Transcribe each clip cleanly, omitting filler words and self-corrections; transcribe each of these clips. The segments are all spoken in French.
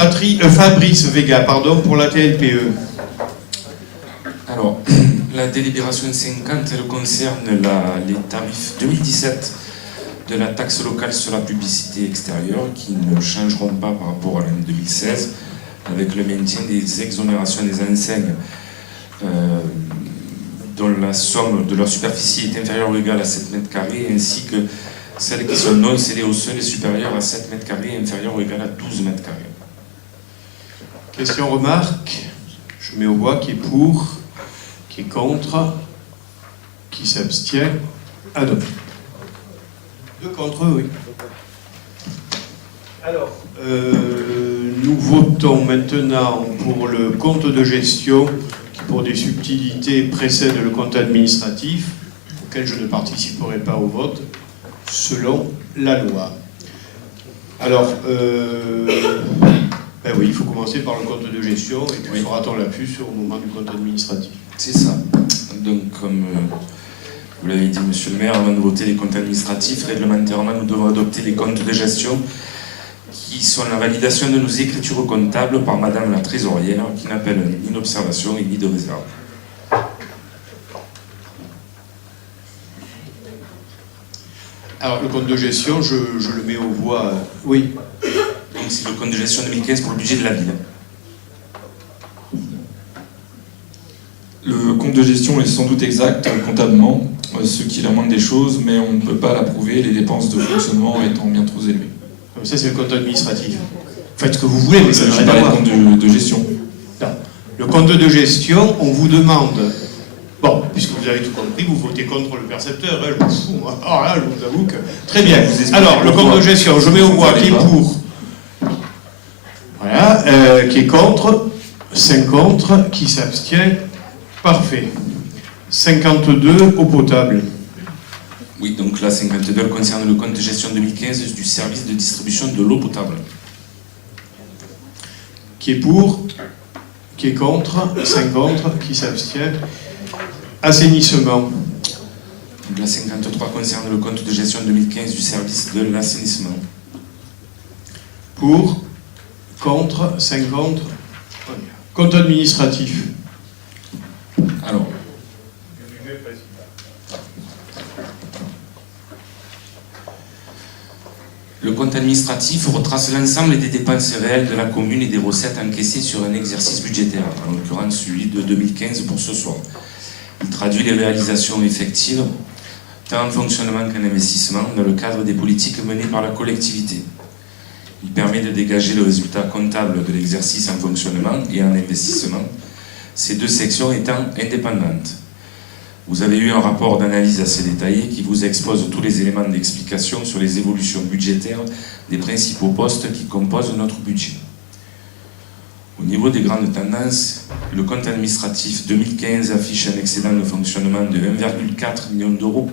Fabrice Vega, pardon, pour la TLPE. Alors, la délibération 50, elle concerne les tarifs 2017 de la taxe locale sur la publicité extérieure qui ne changeront pas par rapport à l'année 2016 avec le maintien des exonérations des enseignes dont la somme de leur superficie est inférieure ou égale à 7 mètres carrés ainsi que celles qui sont non scellées au sol et supérieures à 7 mètres carrés et inférieures ou égales à 12 mètres carrés. Question, remarque. Je mets aux voix qui est pour, qui est contre, qui s'abstient. Adopté. Deux contre, oui. Alors, nous votons maintenant pour le compte de gestion qui, pour des subtilités, précède le compte administratif, auquel je ne participerai pas au vote, selon la loi. Alors, ben oui, il faut commencer par le compte de gestion et puis fera-t-on l'appui au moment du compte administratif. C'est ça. Donc, comme vous l'avez dit, monsieur le maire, avant de voter les comptes administratifs, réglementairement, nous devons adopter les comptes de gestion qui sont la validation de nos écritures comptables par madame la trésorière, qui n'appelle ni d'observation et ni de réserve. Alors, le compte de gestion, je le mets aux voix. Oui. Donc, c'est le compte de gestion 2015 pour le budget de la ville. Le compte de gestion est sans doute exact comptablement, ce qui est la moindre des choses, mais on ne peut pas l'approuver, les dépenses de fonctionnement étant bien trop élevées. Ça, c'est le compte administratif. Faites ce que vous voulez, mais ça n'a rien à voir. Je parlais de compte de gestion. Non. Le compte de gestion, on vous demande... Bon, puisque vous avez tout compris, vous votez contre le percepteur, hein, je m'en fous. Alors là, je vous avoue que... Très bien. Alors, le compte de gestion, je mets au voix qui est pour. Voilà. Qui est contre. 5 contre. Qui s'abstient. Parfait. 52, eau potable. Oui, donc la 52 concerne le compte de gestion 2015 du service de distribution de l'eau potable. Qui est pour, qui est contre, 5 contre, qui s'abstient. Assainissement. Donc la 53 concerne le compte de gestion 2015 du service de l'assainissement. Pour, contre, 5 contre. Compte administratif. Alors, le compte administratif retrace l'ensemble des dépenses réelles de la commune et des recettes encaissées sur un exercice budgétaire, en l'occurrence celui de 2015 pour ce soir. Il traduit les réalisations effectives, tant en fonctionnement qu'en investissement, dans le cadre des politiques menées par la collectivité. Il permet de dégager le résultat comptable de l'exercice en fonctionnement et en investissement, ces deux sections étant indépendantes. Vous avez eu un rapport d'analyse assez détaillé qui vous expose tous les éléments d'explication sur les évolutions budgétaires des principaux postes qui composent notre budget. Au niveau des grandes tendances, le compte administratif 2015 affiche un excédent de fonctionnement de 1,4 million d'euros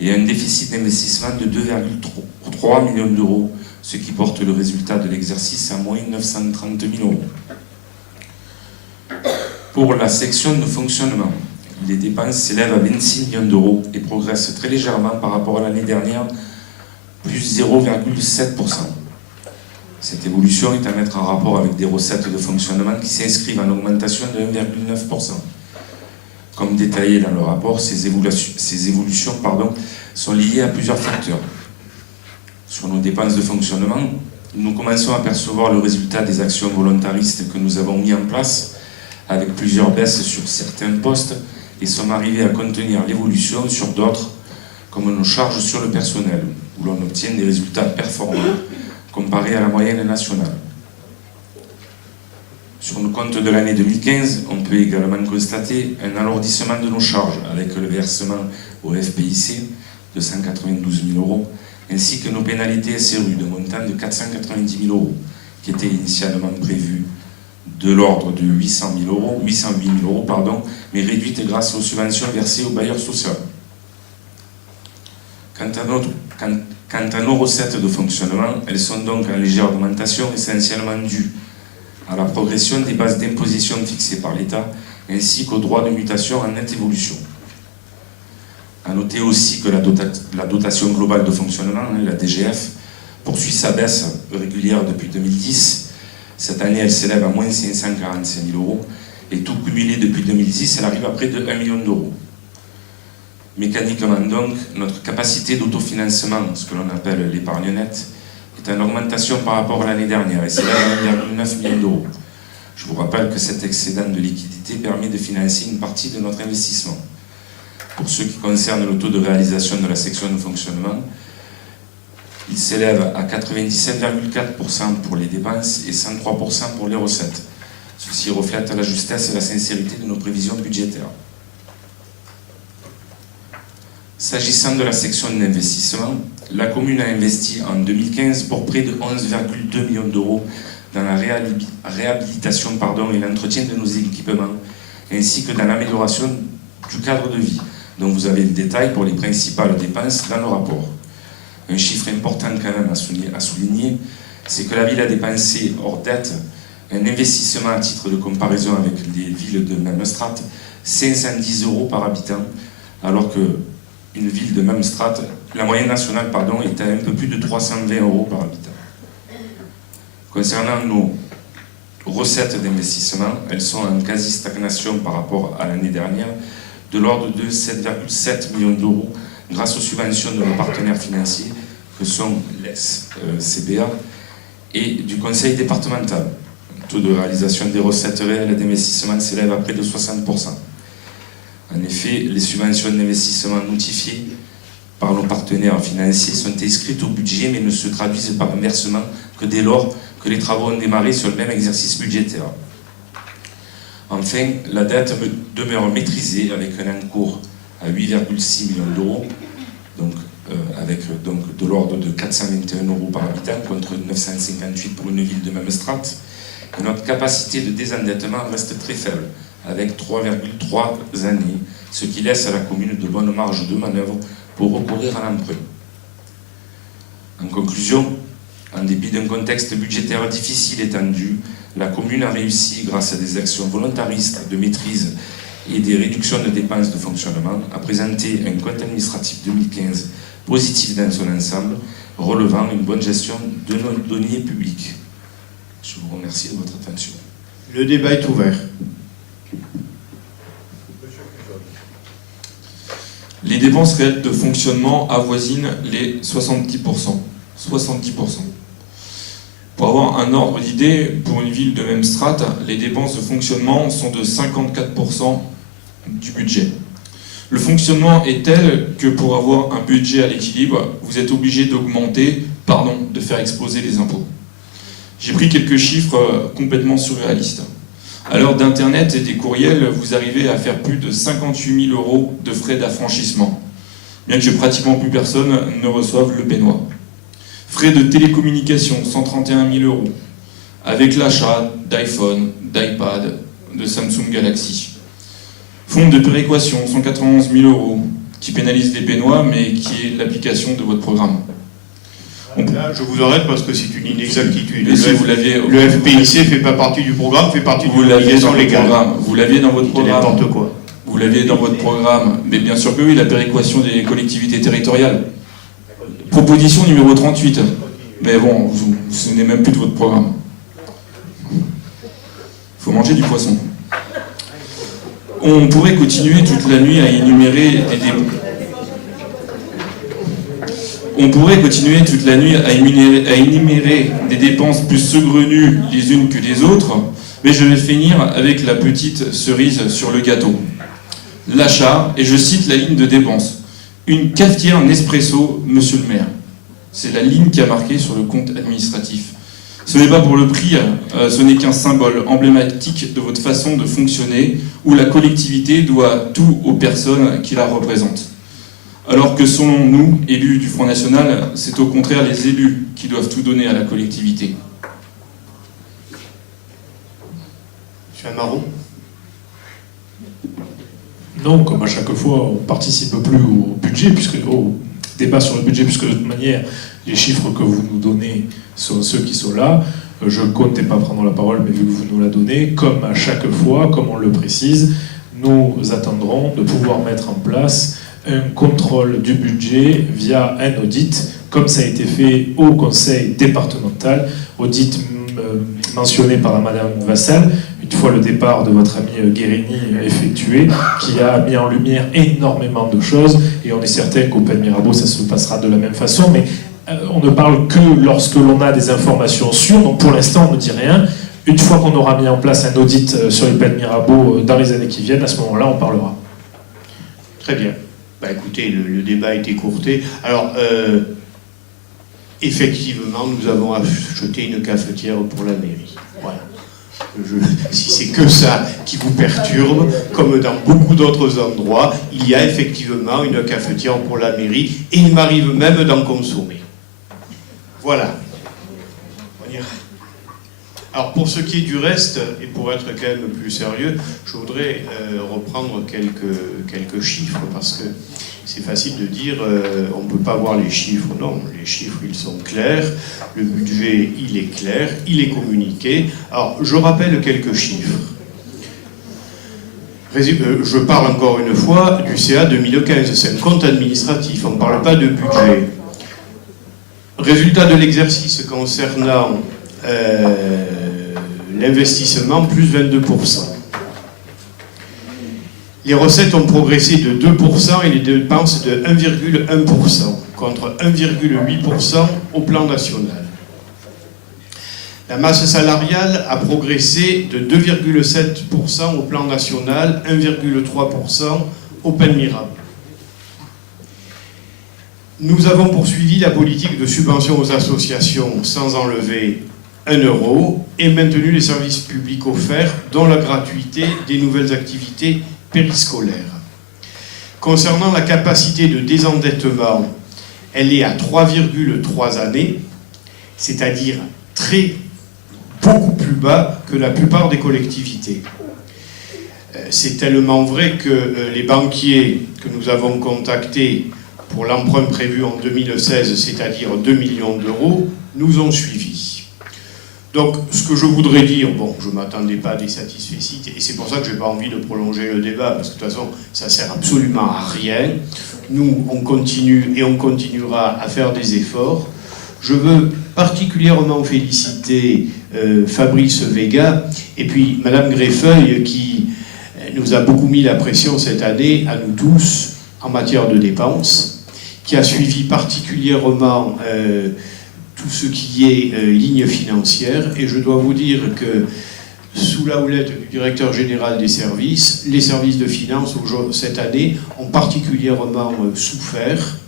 et un déficit d'investissement de 2,3 millions d'euros, ce qui porte le résultat de l'exercice à moins 930 000 euros. Pour la section de fonctionnement, les dépenses s'élèvent à 26 millions d'euros et progressent très légèrement par rapport à l'année dernière, plus 0,7%. Cette évolution est à mettre en rapport avec des recettes de fonctionnement qui s'inscrivent en augmentation de 1,9%. Comme détaillé dans le rapport, ces évolutions sont liées à plusieurs facteurs. Sur nos dépenses de fonctionnement, nous commençons à percevoir le résultat des actions volontaristes que nous avons mis en place, avec plusieurs baisses sur certains postes, et sommes arrivés à contenir l'évolution sur d'autres, comme nos charges sur le personnel, où l'on obtient des résultats performants comparés à la moyenne nationale. Sur nos comptes de l'année 2015, on peut également constater un alourdissement de nos charges, avec le versement au FPIC de 192 000 euros, ainsi que nos pénalités SRU de montant de 490 000 euros, qui étaient initialement prévues de l'ordre de 808 000 euros, mais réduite grâce aux subventions versées aux bailleurs sociaux. Quant à nos recettes de fonctionnement, elles sont donc en légère augmentation, essentiellement dues à la progression des bases d'imposition fixées par l'État, ainsi qu'aux droits de mutation en nette évolution. À noter aussi que la dotation globale de fonctionnement, la DGF, poursuit sa baisse régulière depuis 2010, Cette année, elle s'élève à moins 545 000 euros. Et tout cumulé depuis 2010, elle arrive à près de 1 million d'euros. Mécaniquement donc, notre capacité d'autofinancement, ce que l'on appelle l'épargne nette, est en augmentation par rapport à l'année dernière et s'élève à 1,9 million d'euros. Je vous rappelle que cet excédent de liquidité permet de financer une partie de notre investissement. Pour ce qui concerne le taux de réalisation de la section de fonctionnement, il s'élève à 97,4% pour les dépenses et 103% pour les recettes. Ceci reflète la justesse et la sincérité de nos prévisions budgétaires. S'agissant de la section d'investissement, la commune a investi en 2015 pour près de 11,2 millions d'euros dans la réhabilitation et l'entretien de nos équipements, ainsi que dans l'amélioration du cadre de vie, dont vous avez le détail pour les principales dépenses dans le rapport. Un chiffre important quand même à souligner, c'est que la ville a dépensé hors dette un investissement à titre de comparaison avec les villes de même strate, 510 euros par habitant, alors qu'une ville de même strate, la moyenne nationale est à un peu plus de 320 euros par habitant. Concernant nos recettes d'investissement, elles sont en quasi-stagnation par rapport à l'année dernière, de l'ordre de 7,7 millions d'euros, grâce aux subventions de nos partenaires financiers, que sont l'ex-CBA et du conseil départemental. Le taux de réalisation des recettes réelles d'investissement s'élève à près de 60%. En effet, les subventions d'investissement notifiées par nos partenaires financiers sont inscrites au budget mais ne se traduisent par un versement que dès lors que les travaux ont démarré sur le même exercice budgétaire. Enfin, la dette demeure maîtrisée avec un encours à 8,6 millions d'euros, avec de l'ordre de 421 euros par habitant contre 958 pour une ville de même strate. Et notre capacité de désendettement reste très faible, avec 3,3 années, ce qui laisse à la commune de bonnes marges de manœuvre pour recourir à l'emprunt. En conclusion, en dépit d'un contexte budgétaire difficile et tendu, la commune a réussi, grâce à des actions volontaristes de maîtrise et des réductions de dépenses de fonctionnement, à présenter un compte administratif 2015 positif dans son ensemble, relevant une bonne gestion de nos deniers publics. Je vous remercie de votre attention. Le débat est ouvert. Les dépenses réelles de fonctionnement avoisinent les 70%. 70%. Pour avoir un ordre d'idée, pour une ville de même strate, les dépenses de fonctionnement sont de 54% du budget. Le fonctionnement est tel que pour avoir un budget à l'équilibre, vous êtes obligé de faire exploser les impôts. J'ai pris quelques chiffres complètement surréalistes. À l'heure d'Internet et des courriels, vous arrivez à faire plus de 58 000 euros de frais d'affranchissement, bien que pratiquement plus personne ne reçoive le pénois. Frais de télécommunication, 131 000 euros, avec l'achat d'iPhone, d'iPad, de Samsung Galaxy. Fonds de péréquation, 191 000 euros, qui pénalise les pénois, mais qui est l'application de votre programme. Là, je vous arrête parce que c'est une inexactitude. Si le FPIC ne fait pas partie du programme, fait partie d'une obligation légale. Vous l'aviez dans votre programme. N'importe quoi. Vous l'aviez dans votre programme. Mais bien sûr que oui, la péréquation des collectivités territoriales. Proposition numéro 38. Mais bon, vous ne vous souvenez même plus de votre programme. Il faut manger du poisson. On pourrait continuer toute la nuit à énumérer des dépenses plus saugrenues les unes que les autres, mais je vais finir avec la petite cerise sur le gâteau. L'achat, et je cite la ligne de dépenses, une cafetière Nespresso, monsieur le maire. C'est la ligne qui a marqué sur le compte administratif. Ce n'est pas pour le prix, ce n'est qu'un symbole emblématique de votre façon de fonctionner, où la collectivité doit tout aux personnes qui la représentent. Alors que selon nous, élus du Front National, c'est au contraire les élus qui doivent tout donner à la collectivité. M. Amaro ? Non, comme à chaque fois, on ne participe plus au budget, au débat sur le budget, puisque de toute manière, les chiffres que vous nous donnez sont ceux qui sont là. Je ne comptais pas prendre la parole, mais vu que vous nous la donnez, comme à chaque fois, comme on le précise, nous attendrons de pouvoir mettre en place un contrôle du budget via un audit, comme ça a été fait au conseil départemental, audit mentionné par Madame Vassal, une fois le départ de votre ami Guérini effectué, qui a mis en lumière énormément de choses, et on est certain qu'au Pen Mirabeau, ça se passera de la même façon, mais on ne parle que lorsque l'on a des informations sûres, donc pour l'instant on ne dit rien. Une fois qu'on aura mis en place un audit sur les Pen Mirabeau dans les années qui viennent, à ce moment-là on parlera. Très bien. Bah, écoutez, le débat a été courté. Alors, effectivement, nous avons acheté une cafetière pour la mairie. Voilà. Si c'est que ça qui vous perturbe, comme dans beaucoup d'autres endroits, il y a effectivement une cafetière pour la mairie, et il m'arrive même d'en consommer. Voilà. On ira. Alors, pour ce qui est du reste, et pour être quand même plus sérieux, je voudrais reprendre quelques chiffres, parce que c'est facile de dire on ne peut pas voir les chiffres. Non, les chiffres, ils sont clairs, le budget, il est clair, il est communiqué. Alors, je rappelle quelques chiffres. Je parle encore une fois du CA 2015, c'est un compte administratif, on ne parle pas de budget. Résultat de l'exercice concernant l'investissement, plus 22%. Les recettes ont progressé de 2% et les dépenses de 1,1%, contre 1,8% au plan national. La masse salariale a progressé de 2,7% au plan national, 1,3% au Pen Mirabeau. Nous avons poursuivi la politique de subvention aux associations sans enlever 1 euro et maintenu les services publics offerts, dont la gratuité des nouvelles activités périscolaires. Concernant la capacité de désendettement, elle est à 3,3 années, c'est-à-dire beaucoup plus bas que la plupart des collectivités. C'est tellement vrai que les banquiers que nous avons contactés pour l'emprunt prévu en 2016, c'est-à-dire 2 millions d'euros, nous ont suivis. Donc, ce que je voudrais dire, bon, je ne m'attendais pas à des satisfecit, et c'est pour ça que je n'ai pas envie de prolonger le débat, parce que de toute façon, ça ne sert absolument à rien. Nous, on continue et on continuera à faire des efforts. Je veux particulièrement féliciter Fabrice Vega, et puis Madame Greffeuil, qui nous a beaucoup mis la pression cette année, à nous tous, en matière de dépenses, qui a suivi particulièrement tout ce qui est ligne financière, et je dois vous dire que sous la houlette du directeur général des services, les services de finances cette année ont particulièrement souffert,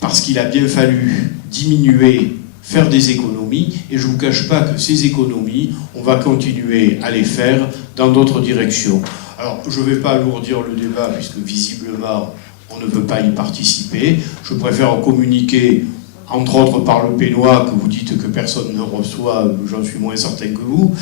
parce qu'il a bien fallu diminuer, faire des économies, et je ne vous cache pas que ces économies, on va continuer à les faire dans d'autres directions. Alors, je ne vais pas alourdir le débat, puisque visiblement, on ne veut pas y participer. Je préfère communiquer, entre autres par le Pénois, que vous dites que personne ne reçoit, j'en suis moins certain que vous,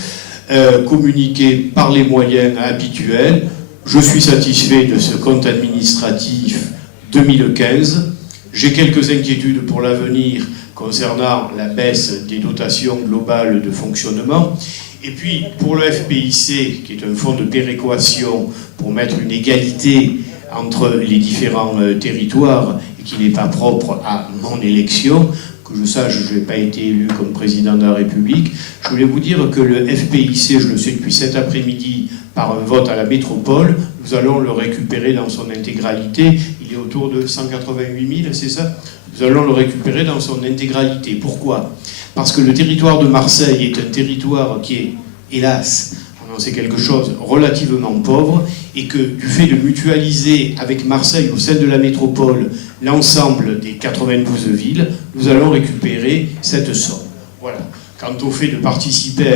communiquer par les moyens habituels. Je suis satisfait de ce compte administratif 2015. J'ai quelques inquiétudes pour l'avenir concernant la baisse des dotations globales de fonctionnement. Et puis, pour le FPIC, qui est un fonds de péréquation pour mettre une égalité entre les différents territoires et qui n'est pas propre à mon élection, que je sache, je n'ai pas été élu comme président de la République, je voulais vous dire que le FPIC, je le sais depuis cet après-midi, par un vote à la métropole, nous allons le récupérer dans son intégralité. Il est autour de 188 000, c'est ça ? Nous allons le récupérer dans son intégralité. Pourquoi ? Parce que le territoire de Marseille est un territoire qui est, hélas, on en sait quelque chose, relativement pauvre, et que du fait de mutualiser avec Marseille au sein de la métropole l'ensemble des 92 villes, nous allons récupérer cette somme. Voilà. Quant au fait de participer à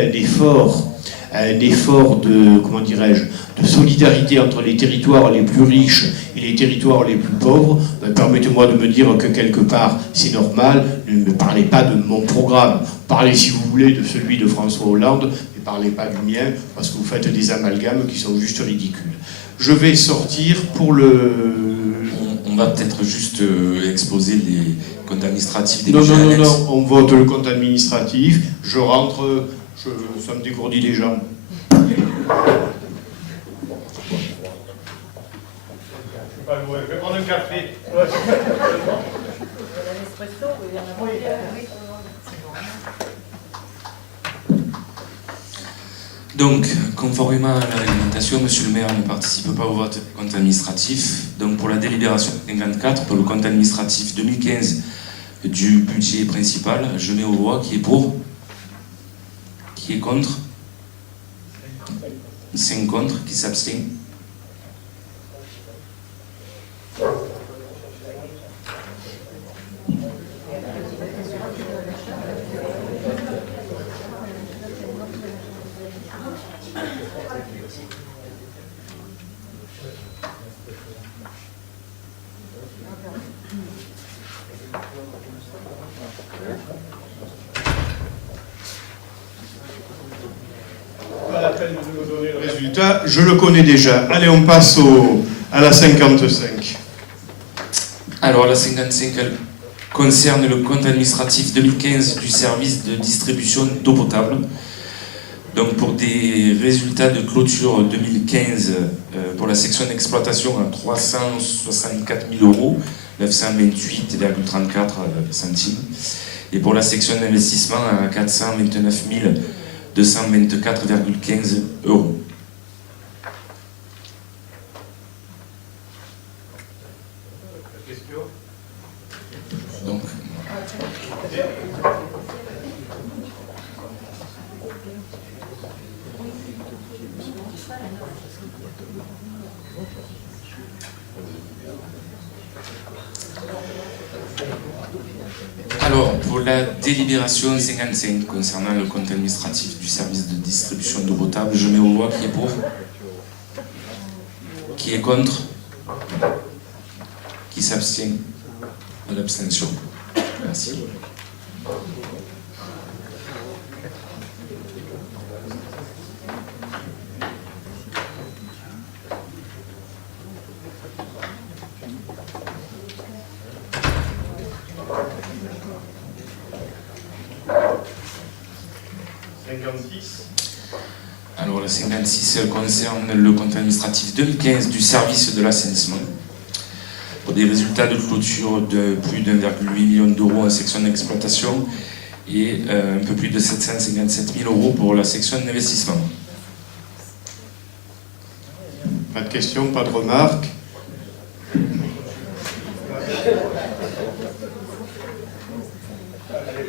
un effort de, comment dirais-je, de solidarité entre les territoires les plus riches et les territoires les plus pauvres, permettez-moi de me dire que quelque part c'est normal. Ne me parlez pas de mon programme, parlez si vous voulez de celui de François Hollande, mais parlez pas du mien, parce que vous faites des amalgames qui sont juste ridicules. Je vais sortir pour le... On va peut-être juste exposer les comptes administratifs des Non, budgets non, non, annexes. non, on vote le compte administratif, je rentre, ça me dégourdit les jambes. Je vais prendre un café. L'espresso, il y en a Donc, conformément à la réglementation, Monsieur le maire ne participe pas au vote compte administratif. Donc, pour la délibération 54, pour le compte administratif 2015 du budget principal, je mets aux voix qui est pour, qui est contre, 5 contre, qui s'abstient. Pas la peine de me donner le résultat, je le connais déjà. Allez, on passe à la 55. Alors, la 55, elle concerne le compte administratif 2015 du service de distribution d'eau potable. Donc, pour des résultats de clôture 2015, pour la section d'exploitation à 364 000 €, 928,34 centimes. Et pour la section d'investissement à 429 224,15 €. Donc, alors, pour la délibération 55 concernant le compte administratif du service de distribution d'eau potable, je mets aux voix qui est pour, qui est contre, qui s'abstient. À l'abstention. Merci. Alors, la 56 concerne le compte administratif 2015 du service de l'assainissement. Pour des résultats de clôture de plus d'1,8 million d'euros en section d'exploitation et un peu plus de 757 000 € pour la section d'investissement. Pas de questions, pas de remarques. L'année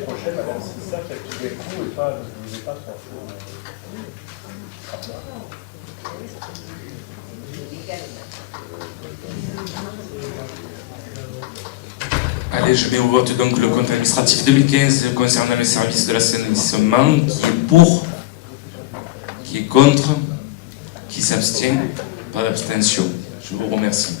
prochaine, avant ça, peut-être qu'il y a le coup et pas, ne divisez pas 3 fois. Allez, je mets au vote donc le compte administratif 2015 concernant le service de l'assainissement. Qui est pour, qui est contre, qui s'abstient. Pas d'abstention. Je vous remercie.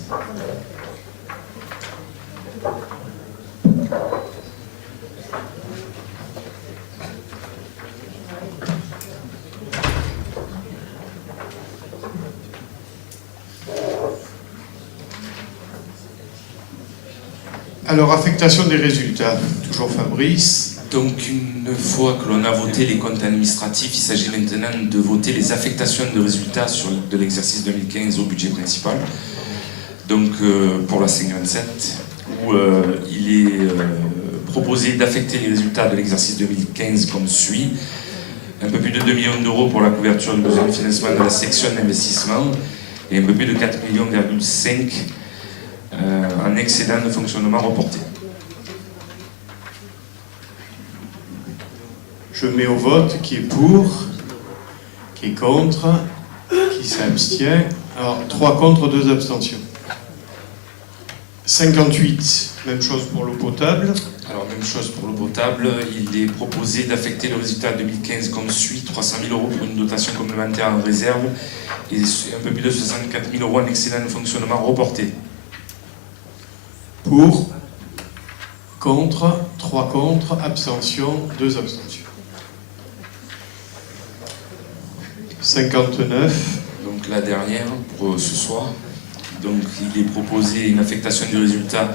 Alors, affectation des résultats. Toujours Fabrice. Donc, une fois que l'on a voté les comptes administratifs, il s'agit maintenant de voter les affectations de résultats de l'exercice 2015 au budget principal. Donc, pour la 57, où il est proposé d'affecter les résultats de l'exercice 2015 comme suit. Un peu plus de 2 millions d'euros pour la couverture du besoin de financement de la section d'investissement et un peu plus de 4,5 millions en excédent de fonctionnement reporté. Je mets au vote qui est pour, qui est contre, qui s'abstient. Alors, 3 contre, 2 abstentions. 58, même chose pour l'eau potable. Alors, même chose pour l'eau potable, il est proposé d'affecter le résultat 2015 comme suit, 300 000 € pour une dotation complémentaire en réserve et un peu plus de 64 000 € en excédent de fonctionnement reporté. Pour, contre, 3 contre, abstention, 2 abstentions. 59. Donc la dernière pour ce soir. Donc il est proposé une affectation du résultat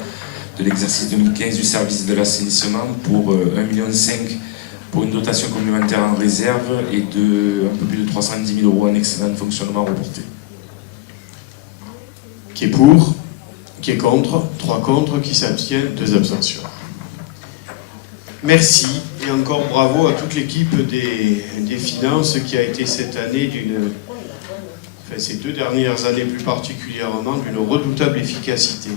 de l'exercice 2015 du service de l'assainissement pour 1,5 million pour une dotation complémentaire en réserve et de un peu plus de 310 000 € en excédent de fonctionnement reporté. Qui est pour, qui est contre, 3 contre, qui s'abstiennent, 2 abstentions. Merci. Et encore bravo à toute l'équipe des finances qui a été cette année ces 2 dernières années plus particulièrement, d'une redoutable efficacité.